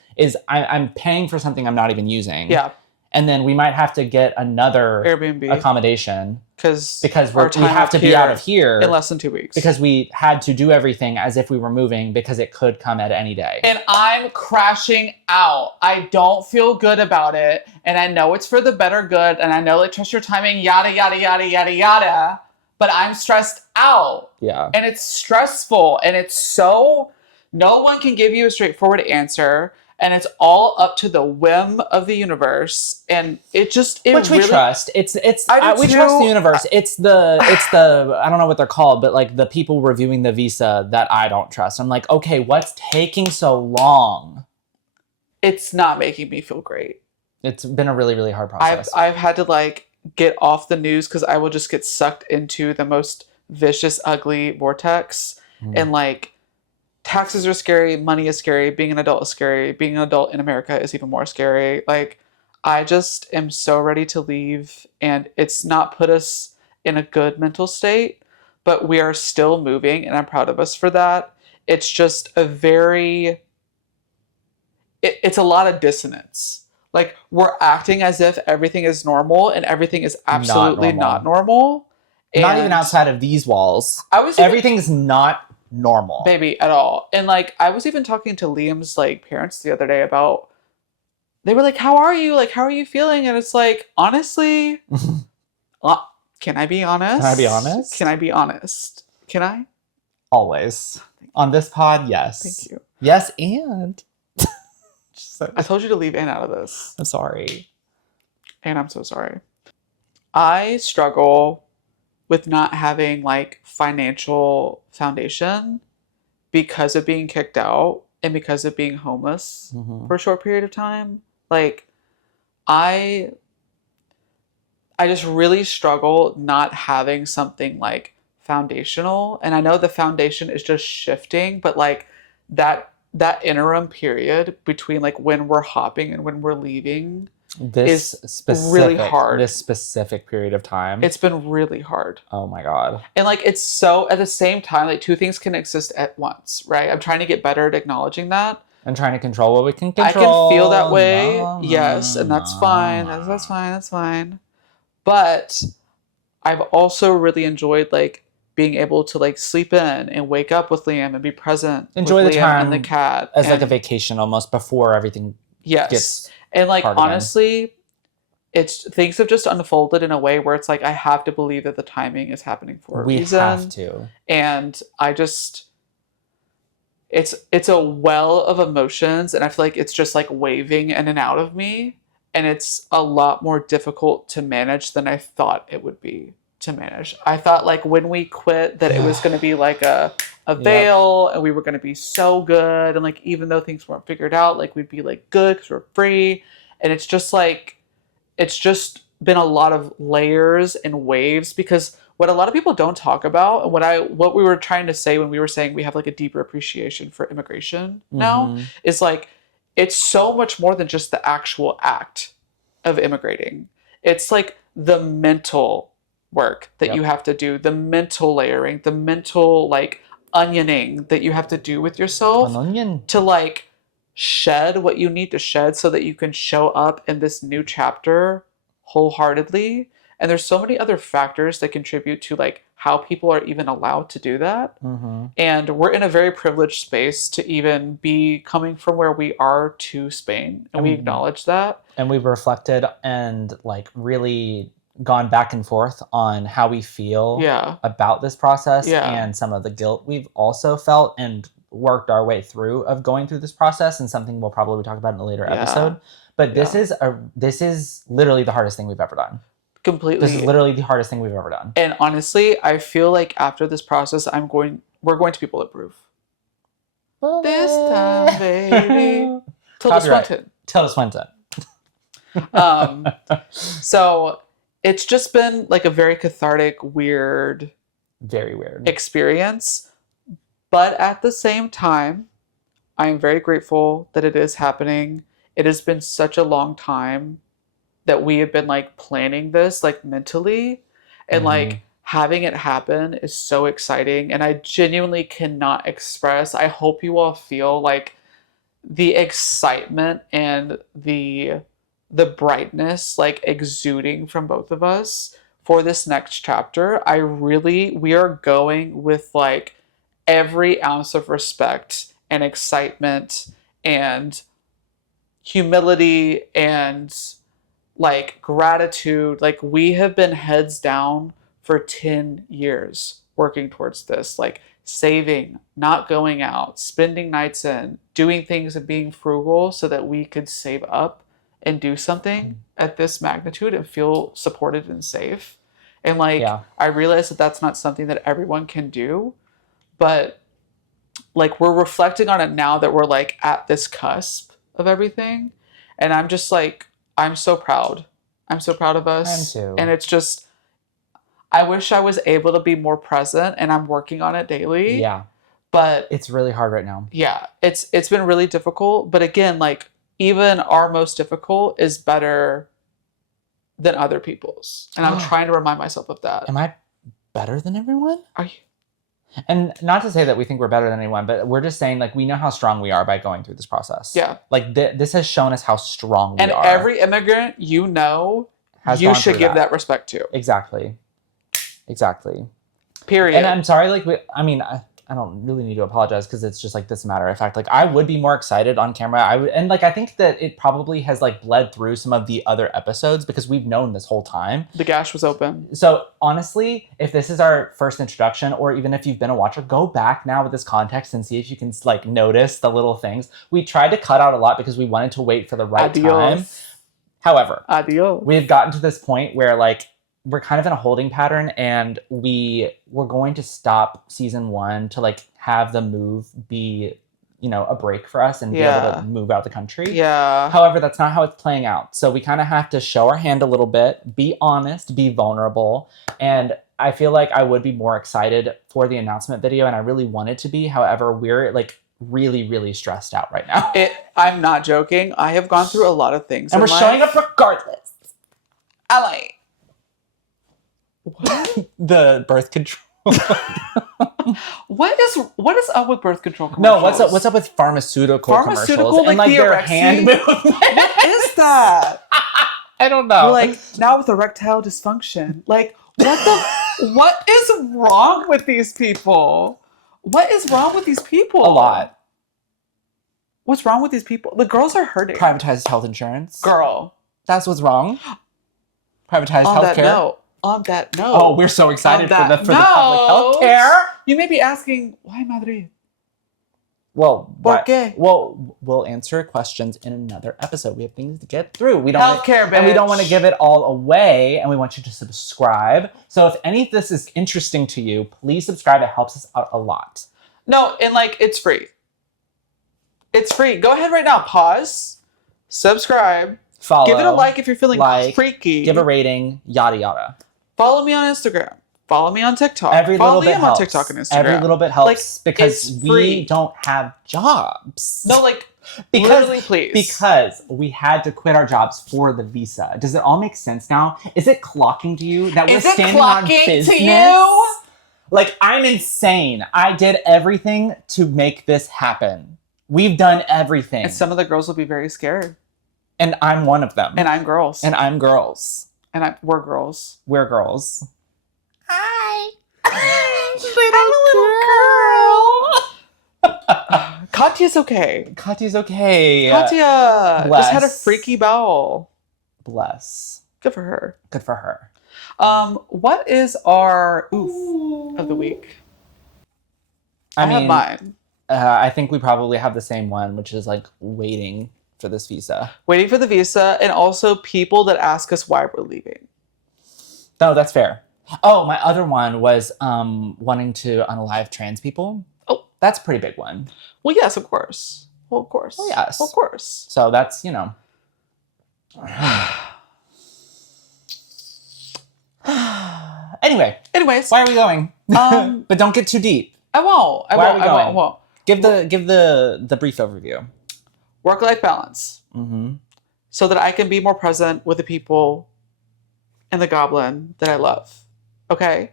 I'm paying for something I'm not even using. Yeah. And then we might have to get another Airbnb accommodation. Because we have to be out of here. In less than 2 weeks. Because we had to do everything as if we were moving because it could come at any day. And I'm crashing out. I don't feel good about it. And I know it's for the better good. And I know like trust your timing, yada, yada, yada, yada, yada. But I'm stressed out. Yeah. And it's stressful. And it's so... No one can give you a straightforward answer. And it's all up to the whim of the universe, and which we trust. We trust the universe. It's the I don't know what they're called, but like the people reviewing the visa that I don't trust. I'm like, okay, what's taking so long? It's not making me feel great. It's been a really, really hard process. I've had to like get off the news because I will just get sucked into the most vicious, ugly vortex, and like. Taxes are scary. Money is scary. Being an adult is scary. Being an adult in America is even more scary. Like, I just am so ready to leave. And it's not put us in a good mental state, but we are still moving. And I'm proud of us for that. It's just it's a lot of dissonance. Like, we're acting as if everything is normal and everything is absolutely not normal. Not even outside of these walls. Everything's not normal, baby, at all. And like I was even talking to Liam's like parents the other day about, they were like, how are you feeling? And it's like, honestly, can I be honest? Can I always on this pod? Yes, thank you. Yes. And I told you to leave Anne out of this. I'm sorry, and I'm so sorry. I struggle with not having like financial foundation because of being kicked out and because of being homeless for a short period of time. Like I just really struggle not having something like foundational. And I know the foundation is just shifting, but like that interim period between like when we're hopping and when we're leaving is really hard. This specific period of time. It's been really hard. Oh my God. And like, it's so at the same time, like two things can exist at once, right? I'm trying to get better at acknowledging that. And trying to control what we can control. I can feel that way. Yes. And that's fine. That's fine. But I've also really enjoyed like being able to like sleep in and wake up with Liam and be present. Enjoy with the Liam time and the cat. As like a vacation almost before everything gets and like, hard honestly, things have just unfolded in a way where it's like I have to believe that the timing is happening for a reason. We have to. And I just it's a well of emotions, and I feel like it's just like waving in and out of me, and it's a lot more difficult to manage than I thought it would be to manage. I thought like when we quit that it was going to be like a veil, and we were going to be so good, and like even though things weren't figured out, like we'd be like good because we're free, and it's just like it's just been a lot of layers and waves, because what a lot of people don't talk about, and what we were trying to say when we were saying we have like a deeper appreciation for immigration now, is like it's so much more than just the actual act of immigrating. It's like the mental work that you have to do, the mental layering, the mental like onioning that you have to do with yourself to like shed what you need to shed so that you can show up in this new chapter wholeheartedly. And there's so many other factors that contribute to like how people are even allowed to do that. And we're in a very privileged space to even be coming from where we are to Spain. And we acknowledge that. And we've reflected and like really gone back and forth on how we feel about this process and some of the guilt we've also felt and worked our way through of going through this process, and something we'll probably talk about in a later episode. But this is literally the hardest thing we've ever done. Completely. This is literally the hardest thing we've ever done. And honestly, I feel like after this process, we're going to be bulletproof. This time, baby. Tilda Swinton. So it's just been like a very cathartic, very weird experience. But at the same time, I am very grateful that it is happening. It has been such a long time that we have been like planning this like mentally, and like having it happen is so exciting, and I genuinely cannot express. I hope you all feel like the excitement and the brightness like exuding from both of us for this next chapter. We are going with like every ounce of respect and excitement and humility and like gratitude. Like we have been heads down for 10 years working towards this, like saving, not going out, spending nights in, doing things and being frugal so that we could save up and do something at this magnitude and feel supported and safe. And like I realize that that's not something that everyone can do, but like we're reflecting on it now that we're like at this cusp of everything, and I'm just like I'm so proud of us. I am too. And it's just I wish I was able to be more present, and I'm working on it daily. But it's really hard right now. It's been really difficult, but again, like even our most difficult is better than other people's, and I'm trying to remind myself of that. Am I better than everyone? Are you? And not to say that we think we're better than anyone, but we're just saying like we know how strong we are by going through this process. Like this has shown us how strong we are. And every immigrant you should give that respect to. Exactly. Period. And I'm sorry, like I don't really need to apologize because it's just like this matter of fact. Like I would be more excited on camera. I think that it probably has like bled through some of the other episodes because we've known this whole time. The gash was open. So honestly, if this is our first introduction, or even if you've been a watcher, go back now with this context and see if you can like notice the little things. We tried to cut out a lot because we wanted to wait for the right time. However, we've gotten to this point where like we're kind of in a holding pattern, and we're going to stop season 1 to like have the move be, a break for us and be able to move out the country. However, that's not how it's playing out. So we kind of have to show our hand a little bit, be honest, be vulnerable. And I feel like I would be more excited for the announcement video, and I really wanted to be. However, we're like really, really stressed out right now. I'm not joking. I have gone through a lot of things. And we're showing up regardless. What? The birth control. What is up with birth control commercials? No, what's up with pharmaceutical commercials and like their hand movement? What is that? I don't know. We're like now with erectile dysfunction. Like what is wrong with these people? What is wrong with these people? A lot. What's wrong with these people? The girls are hurting. Privatized health insurance. Girl. That's what's wrong. Privatized On that healthcare. note. On that note. Oh, we're so excited for the public note, healthcare. You may be asking, why Madrid? Well, ¿Por qué? Well, we'll answer questions in another episode. We have things to get through. We don't Healthcare, bitch. And we don't want to give it all away, and we want you to subscribe. So if any of this is interesting to you, please subscribe. It helps us out a lot. No, and like, it's free. It's free. Go ahead right now. Pause. Subscribe. Follow. Give it a like if you're feeling freaky. Give a rating. Yada yada. Follow me on Instagram. Follow me on TikTok. Every Follow little bit Liam helps. on TikTok and Instagram. Every little bit helps Like, because it's we free. don't have jobs. No, like, literally, please. Because we had to quit our jobs for the visa. Does it all make sense now? Is it clocking to you that we're standing on business? To you? Like, I'm insane. I did everything to make this happen. We've done everything. And some of the girls will be very scared. And I'm one of them. And I'm girls. And I'm girls. And we're girls. We're girls. Hi. Little girl. Katya's okay. Katya's okay. Katya Bless. just had a freaky bowel. Bless. Good for her. Good for her. What is our oof of the week? I have mine. I think we probably have the same one, which is like waiting for this visa. Waiting for the visa, and also people that ask us why we're leaving. No, that's fair. Oh, my other one was wanting to unalive trans people. Oh, that's a pretty big one. Well, yes, of course. Well, of course. Well, yes. Well, of course. So that's, you know. Anyways, why are we going? But don't get too deep. I won't. I won't. Give the brief overview. Work-life balance. Mm-hmm. So that I can be more present with the people and the goblin that I love. Okay?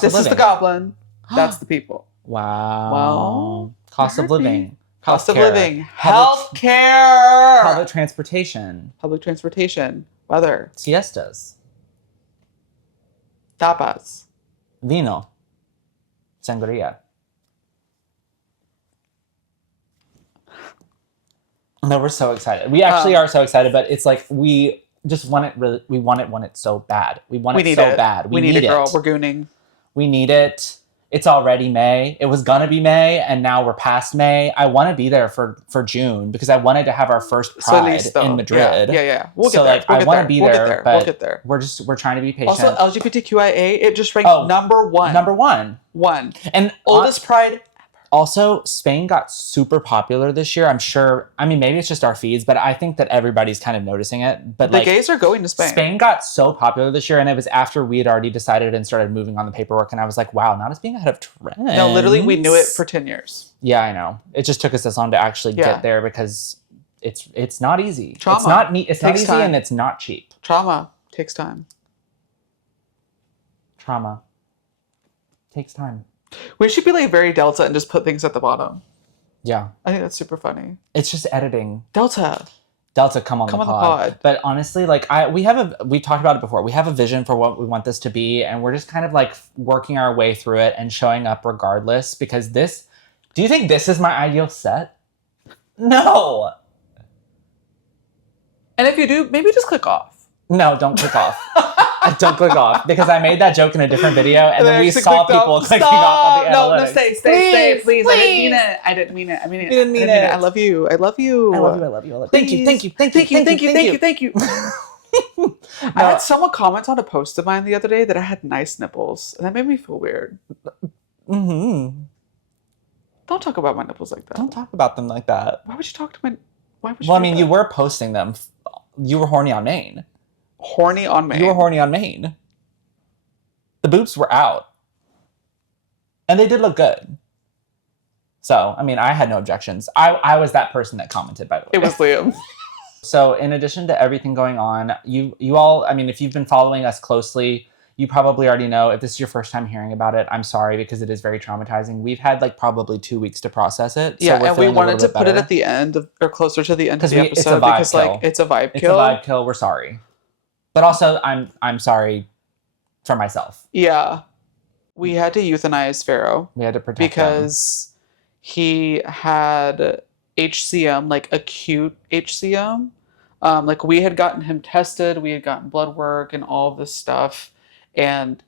This is the goblin. That's the people. Wow. Well, cost of living. Cost of living. Healthcare. Public transportation. Public transportation. Weather. Siestas. Tapas. Vino. Sangria. No, we're so excited. We actually are so excited, but it's like we just want it really. We want it so bad. We want it so bad. We need it, girl. We're gooning. We need it. It's already May. It was gonna be May, and now we're past May. I want to be there for June because I wanted to have our first Pride in Madrid. Yeah. We'll get there. I want to be there, but we'll get there. We're trying to be patient. Also, LGBTQIA, it just ranked number one. Number one. And oldest Pride. Also, Spain got super popular this year. I'm sure. I mean, maybe it's just our feeds, but I think that everybody's kind of noticing it. But the gays are going to Spain. Spain got so popular this year, and it was after we had already decided and started moving on the paperwork. And I was like, wow, not us being ahead of trends. No, literally, we knew it for 10 years. Yeah, I know. It just took us this long to actually get there because it's not easy. Trauma. It's not easy time. And it's not cheap. Trauma takes time. Trauma takes time. We should be like very Delta and just put things at the bottom. Yeah. I think that's super funny. It's just editing. Delta, come on the pod. But honestly, like we talked about it before. We have a vision for what we want this to be, and we're just kind of like working our way through it and showing up regardless because do you think this is my ideal set? No. And if you do, maybe just click off. No, don't click off. Don't click off because I made that joke in a different video and then we saw people clicking off on the analytics. No, stay, please. I didn't mean it. You didn't mean it. I love you. I love you. Thank you. I had someone comment on a post of mine the other day that I had nice nipples, and that made me feel weird. Mm-hmm. Don't talk about my nipples like that. Don't talk about them like that. Why would you talk to my? Why would you? Well, I mean, you were posting them. You were horny on Maine. Horny on Maine. You were horny on Maine. The boobs were out. And they did look good. So, I mean, I had no objections. I was that person that commented, by the way. It was Liam. So, in addition to everything going on, you all, I mean, if you've been following us closely, you probably already know. If this is your first time hearing about it, I'm sorry because it is very traumatizing. We've had like probably 2 weeks to process it. Yeah, so and we wanted to put it at the end or closer to the end of the episode because like it's a vibe kill. It's a vibe kill. We're sorry. But also, I'm sorry for myself. Yeah. We had to euthanize Pharaoh. We had to protect because he had HCM, like acute HCM, Like we had gotten him tested, we had gotten blood work and all of this stuff, and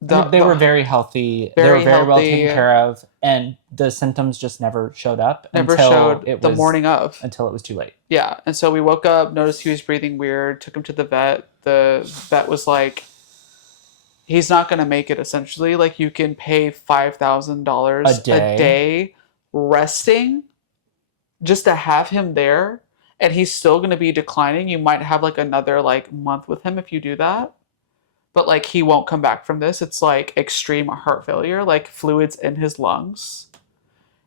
they were very healthy. They were very well taken care of, and the symptoms just never showed up until it was the morning of. Until it was too late. Yeah, and so we woke up, noticed he was breathing weird, took him to the vet. The vet was like, he's not going to make it, essentially. Like, you can pay $5,000 a day resting just to have him there, and he's still going to be declining. You might have, like, another, like, month with him if you do that. But, like, he won't come back from this. It's, like, extreme heart failure, like, fluids in his lungs.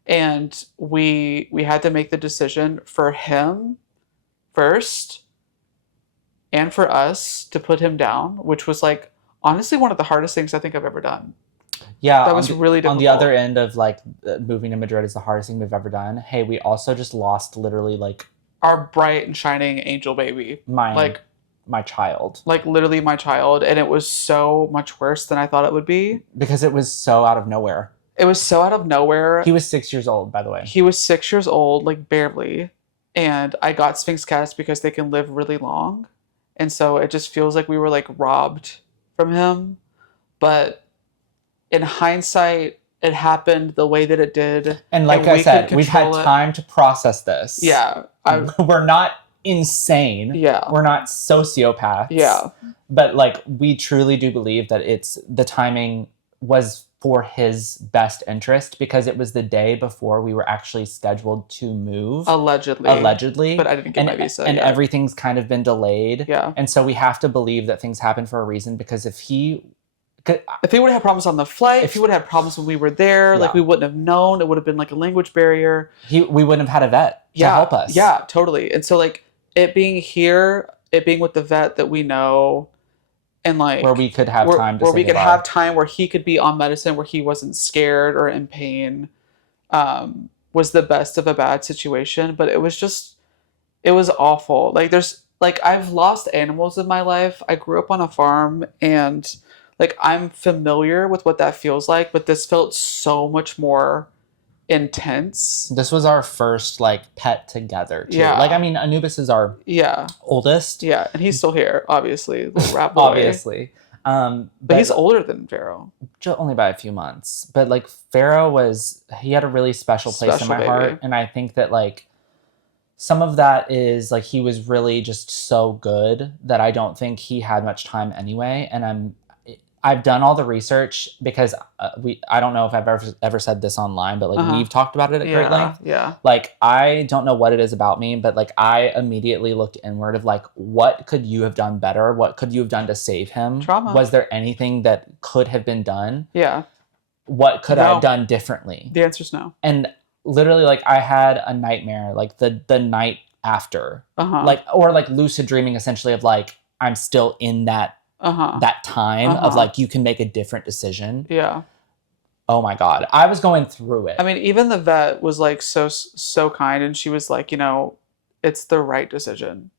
And we had to make the decision for him first and for us to put him down, which was, like, honestly one of the hardest things I think I've ever done. Yeah. That was really difficult. On the other end of, like, moving to Madrid is the hardest thing we've ever done. Hey, we also just lost literally, like... our bright and shining angel baby. My child. Like, literally my child. And it was so much worse than I thought it would be. Because it was so out of nowhere. It was so out of nowhere. He was 6 years old, by the way. He was 6 years old, like, barely. And I got Sphinx cats because they can live really long. And so it just feels like we were, like, robbed from him. But in hindsight, it happened the way that it did. And like I said, we've had time to process this. Yeah. We're not insane. Yeah. We're not sociopaths. Yeah. But, like, we truly do believe that the timing was for his best interest, because it was the day before we were actually scheduled to move. Allegedly. But I didn't get my visa and yet. everything's kind of been delayed. Yeah. And so we have to believe that things happen for a reason, because if he would have had problems on the flight, if he would have had problems when we were there, like, we wouldn't have known. It would have been, like, a language barrier. We wouldn't have had a vet to help us. Yeah, totally. And so, like, it being here, it being with the vet that we know, and, like, where we could have time to where we could have time where he could be on medicine, where he wasn't scared or in pain, was the best of a bad situation. But it was awful. Like, I've lost animals in my life. I grew up on a farm, and, like, I'm familiar with what that feels like, but this felt so much more intense. This was our first, like, pet together, too. Yeah. Like, I mean, Anubis is our oldest. Yeah, and he's still here, obviously. Little rat boy. Obviously. But he's older than Pharaoh. Only by a few months. But, like, Pharaoh he had a really special place in my heart. And I think that, like, some of that is, like, he was really just so good that I don't think he had much time anyway. And I've done all the research, because I don't know if I've ever said this online, but, like, we've talked about it at great length. Yeah. Like, I don't know what it is about me, but, like, I immediately looked inward of, like, what could you have done better? What could you have done to save him? Trauma. Was there anything that could have been done? Yeah. What could I have done differently? The answer's no. And literally, like, I had a nightmare, like, the night after. Like, or, like, lucid dreaming, essentially, of, like, I'm still in that time of, like, you can make a different decision. Yeah. Oh my God. I was going through it. I mean, even the vet was, like, so kind, and she was like, you know, it's the right decision.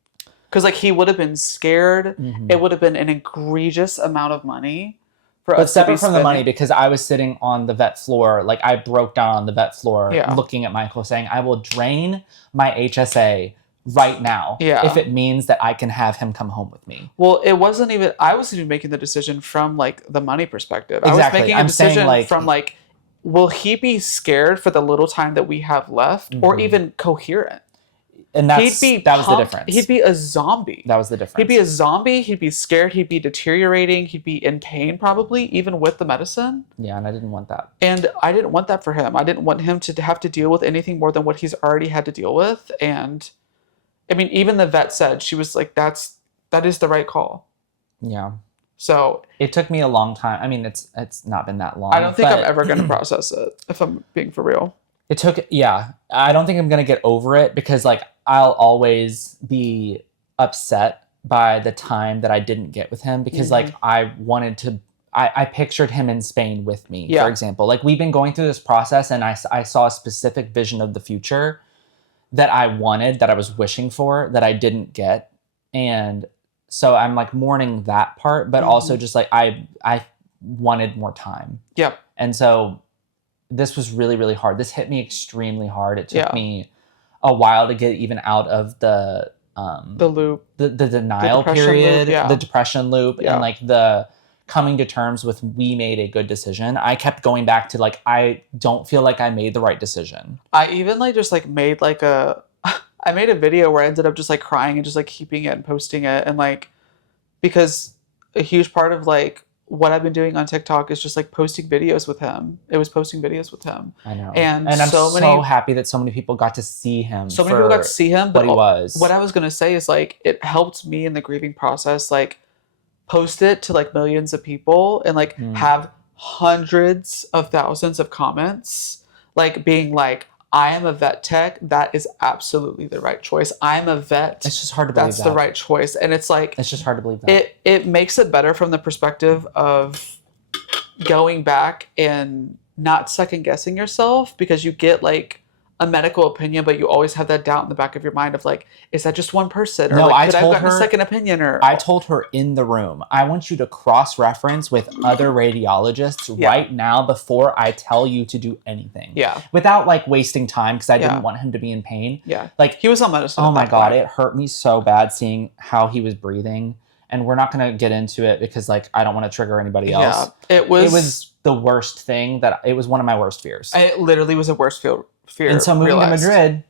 Because, like, he would have been scared. Mm-hmm. It would have been an egregious amount of money for us to be separate from the money, because I was sitting on the vet floor, like, I broke down on the vet floor looking at Michael saying, I will drain my HSA right now, if it means that I can have him come home with me. Well, I wasn't even making the decision from, like, the money perspective. Exactly. I was making a decision saying, like, from, like, will he be scared for the little time that we have left, or even coherent? And that was the difference. He'd be a zombie. That was the difference. He'd be a zombie. He'd be scared. He'd be deteriorating. He'd be in pain, probably, even with the medicine. Yeah, and I didn't want that. And I didn't want that for him. I didn't want him to have to deal with anything more than what he's already had to deal with. And I mean, even the vet said, she was like, that is the right call. Yeah. So it took me a long time. I mean, it's not been that long. I don't think I'm ever going to process it, if I'm being for real. It took, I don't think I'm going to get over it, because, like, I'll always be upset by the time that I didn't get with him, because like, I wanted to, I pictured him in Spain with me, for example. Like, we've been going through this process, and I saw a specific vision of the future that I wanted, that I was wishing for, that I didn't get. And so I'm, like, mourning that part, but also just, like, I wanted more time. Yep. And so this was really, really hard. This hit me extremely hard. It took me a while to get even out of the the loop, the denial period, loop, the depression loop, yeah. and like the coming to terms with we made a good decision. I kept going back to like, I don't feel like I made the right decision. I even like just like made like I made a video where I ended up just like crying and just like keeping it and posting it, and like because a huge part of like what I've been doing on TikTok is just like posting videos with him. It was posting videos with him. I know. And I'm so happy that so many people got to see him. So many people got to see him, but what he was. What I was gonna say is like it helped me in the grieving process, like post it to like millions of people and like have hundreds of thousands of comments, like being like, I am a vet tech. That is absolutely the right choice. I'm a vet. It's just hard to believe that's the right choice. And it's like, it's just hard to believe that. It makes it better from the perspective of going back and not second guessing yourself, because you get like a medical opinion, but you always have that doubt in the back of your mind of like, is that just one person? Or no, like, could I have told gotten her, a second opinion? Or I told her in the room, I want you to cross-reference with other radiologists right now before I tell you to do anything. Yeah. Without like wasting time, because I didn't want him to be in pain. Yeah. Like he was on medicine. Oh my God, it hurt me so bad seeing how he was breathing. And we're not going to get into it because like I don't want to trigger anybody else. Yeah. It was the worst thing it was one of my worst fears. It literally was a worst fear. And so moving to Madrid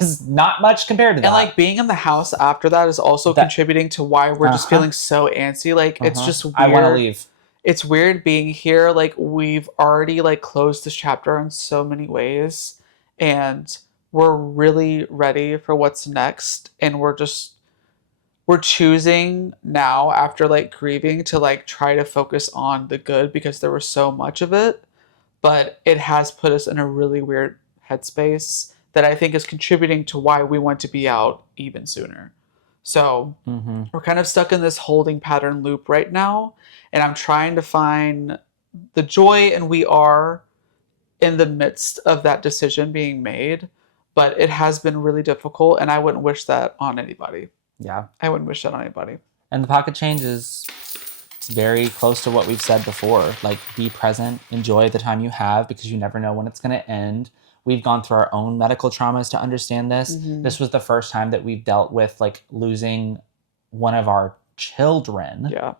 is not much compared to that. And like being in the house after that is also contributing to why we're just feeling so antsy. Like it's just weird. I want to leave. It's weird being here. Like we've already like closed this chapter in so many ways, and we're really ready for what's next. And we're choosing now after like grieving to like try to focus on the good, because there was so much of it, but it has put us in a really weird headspace that I think is contributing to why we want to be out even sooner. So we're kind of stuck in this holding pattern loop right now, and I'm trying to find the joy, and we are in the midst of that decision being made, but it has been really difficult, and I wouldn't wish that on anybody. Yeah. I wouldn't wish that on anybody. And the pocket change is very close to what we've said before. Like, be present, enjoy the time you have, because you never know when it's going to end. We've gone through our own medical traumas to understand this. This was the first time that we've dealt with like losing one of our children. Yeah.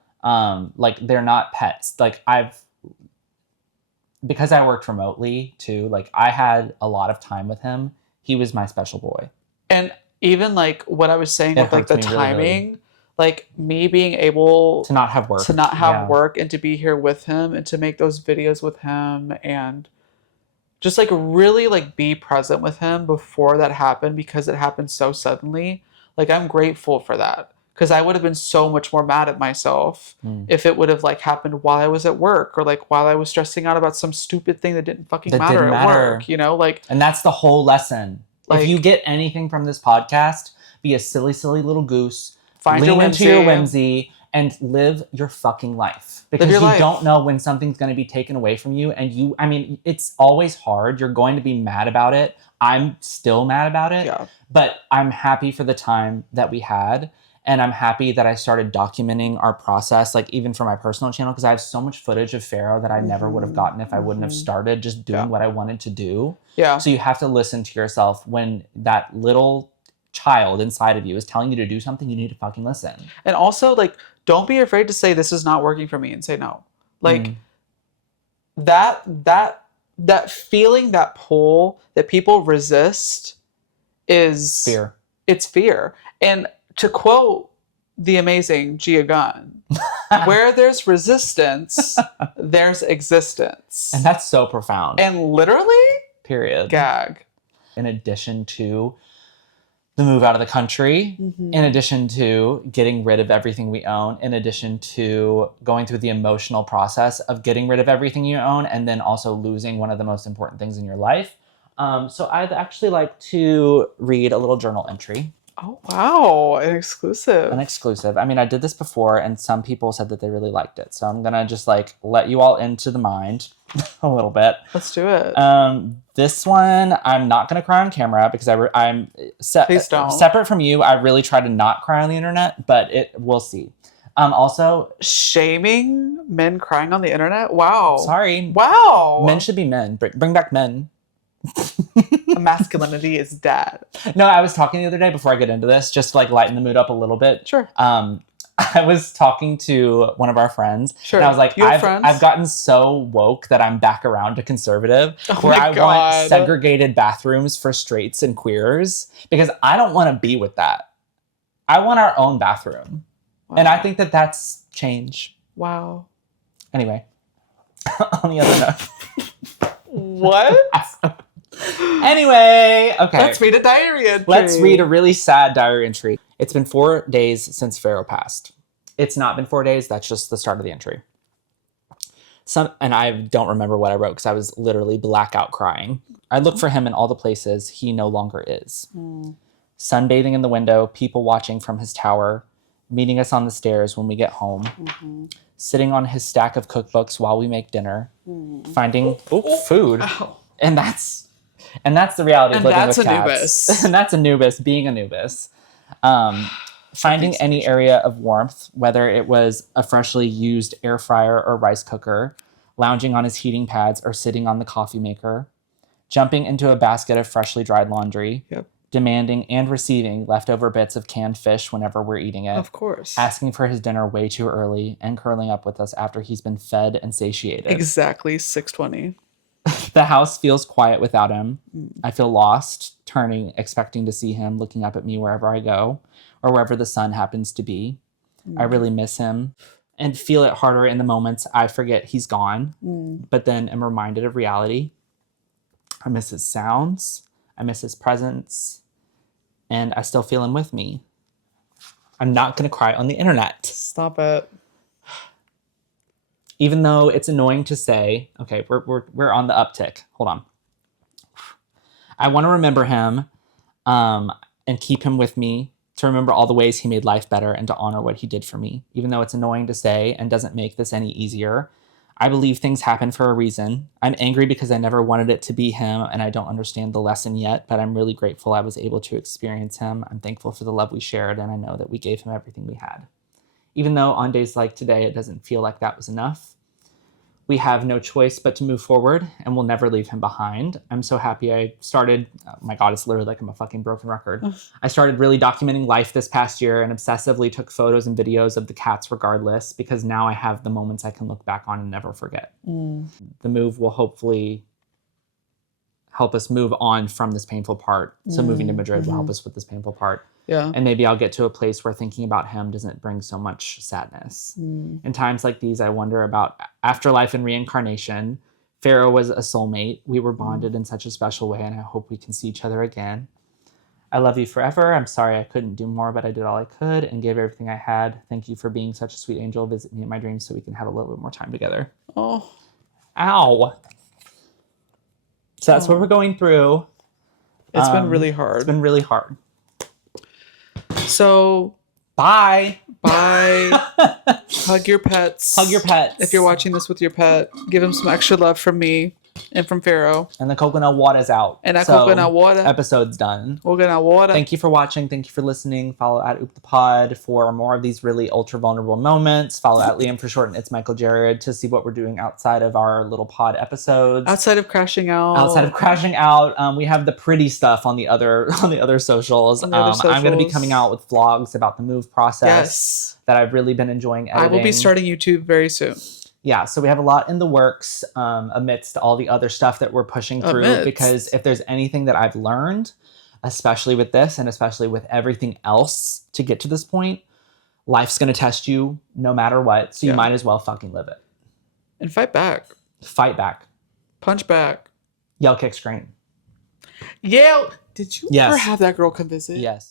Like they're not pets. Like because I worked remotely too, like I had a lot of time with him. He was my special boy. And even like what I was saying with like the timing, really. Like me being able to not have work, work and to be here with him and to make those videos with him and just like really like be present with him before that happened, because it happened so suddenly. Like I'm grateful for that, because I would have been so much more mad at myself if it would have like happened while I was at work, or like while I was stressing out about some stupid thing that didn't fucking matter at work, you know, like. And that's the whole lesson. Like, if you get anything from this podcast, be a silly, silly little goose. Lean into your whimsy and live your fucking life. Because you don't know when something's going to be taken away from you. And I mean, it's always hard. You're going to be mad about it. I'm still mad about it. Yeah. But I'm happy for the time that we had. And I'm happy that I started documenting our process, like even for my personal channel, because I have so much footage of Pharaoh that I never would have gotten if I wouldn't have started just doing what I wanted to do. Yeah. So you have to listen to yourself when that little child inside of you is telling you to do something. You need to fucking listen. And also, like, don't be afraid to say this is not working for me and say no. Like that feeling, that pull that people resist is fear. It's fear. And to quote the amazing Gia Gunn, where there's resistance, there's existence. And that's so profound. And literally, period. Gag. In addition to the move out of the country, in addition to getting rid of everything we own, in addition to going through the emotional process of getting rid of everything you own, and then also losing one of the most important things in your life. So I'd actually like to read a little journal entry. Oh, wow. An exclusive. An exclusive. I mean, I did this before and some people said that they really liked it. So I'm going to just like let you all into the mind a little bit. Let's do it. This one, I'm not going to cry on camera because I'm separate from you. I really try to not cry on the internet, but we'll see. Also, shaming men crying on the internet. Wow. Sorry. Wow. Men should be men. Bring back men. masculinity is dad. No, I was talking the other day before I get into this, just to like lighten the mood up a little bit. Sure. I was talking to one of our friends, Sure. and I was like, You have friends? I've gotten so woke that I'm back around to conservative, where I want segregated bathrooms for straights and queers, because I don't want to be with that. I want our own bathroom. Wow. And I think that that's change. Wow. Anyway, on the other note. What? Anyway, okay. Let's read a diary entry. Let's read a really sad diary entry. It's been 4 days since Pharaoh passed. It's not been 4 days. That's just the start of the entry. And I don't remember what I wrote because I was literally blackout crying. I look for him in all the places he no longer is. Sunbathing in the window, people watching from his tower, meeting us on the stairs when we get home, sitting on his stack of cookbooks while we make dinner, finding food. Ow. And that's the reality of living with cats. Anubis. And that's Anubis, being Anubis. Finding any area of warmth, whether it was a freshly used air fryer or rice cooker, lounging on his heating pads or sitting on the coffee maker, jumping into a basket of freshly dried laundry, demanding and receiving leftover bits of canned fish whenever we're eating it. Of course. Asking for his dinner way too early and curling up with us after he's been fed and satiated. Exactly 6:20. The house feels quiet without him. I feel lost, turning, expecting to see him, looking up at me wherever I go, or wherever the sun happens to be. I really miss him and feel it harder in the moments I forget he's gone, but then am reminded of reality. I miss his sounds. I miss his presence. And I still feel him with me. I'm not going to cry on the internet. Stop it. Even though it's annoying to say, okay, we're on the uptick. Hold on. I want to remember him and keep him with me, to remember all the ways he made life better and to honor what he did for me. Even though it's annoying to say and doesn't make this any easier, I believe things happen for a reason. I'm angry because I never wanted it to be him and I don't understand the lesson yet, but I'm really grateful I was able to experience him. I'm thankful for the love we shared and I know that we gave him everything we had. Even though on days like today, it doesn't feel like that was enough. We have no choice but to move forward and we'll never leave him behind. I'm so happy I started, oh my God, it's literally like I'm a fucking broken record. I started really documenting life this past year and obsessively took photos and videos of the cats regardless, because now I have the moments I can look back on and never forget. The move will hopefully help us move on from this painful part. So moving to Madrid will help us with this painful part. Yeah. And maybe I'll get to a place where thinking about him doesn't bring so much sadness. In times like these, I wonder about afterlife and reincarnation. Pharaoh was a soulmate. We were bonded in such a special way, and I hope we can see each other again. I love you forever. I'm sorry I couldn't do more, but I did all I could and gave everything I had. Thank you for being such a sweet angel. Visit me in my dreams so we can have a little bit more time together. Oh. Ow. So that's what we're going through. It's been really hard. It's been really hard. So, bye. Hug your pets. Hug your pets. If you're watching this with your pet, give him some extra love from me and from Pharaoh. And the coconut water's out. And that coconut water. Episode's done. Coconut water. Thank you for watching. Thank you for listening. Follow at Oop the Pod for more of these really ultra vulnerable moments. Follow at Liam for short and It's Michael Jared to see what we're doing outside of our little pod episodes. Outside of crashing out. We have the pretty stuff on the other socials. I'm going to be coming out with vlogs about the move process that I've really been enjoying editing. I will be starting YouTube very soon. Yeah, so we have a lot in the works amidst all the other stuff that we're pushing through. Because if there's anything that I've learned, especially with this and especially with everything else to get to this point, life's going to test you no matter what. So you might as well fucking live it. And fight back. Fight back. Punch back. Yell, kick, scream. Yell. Did you ever have that girl come visit? Yes.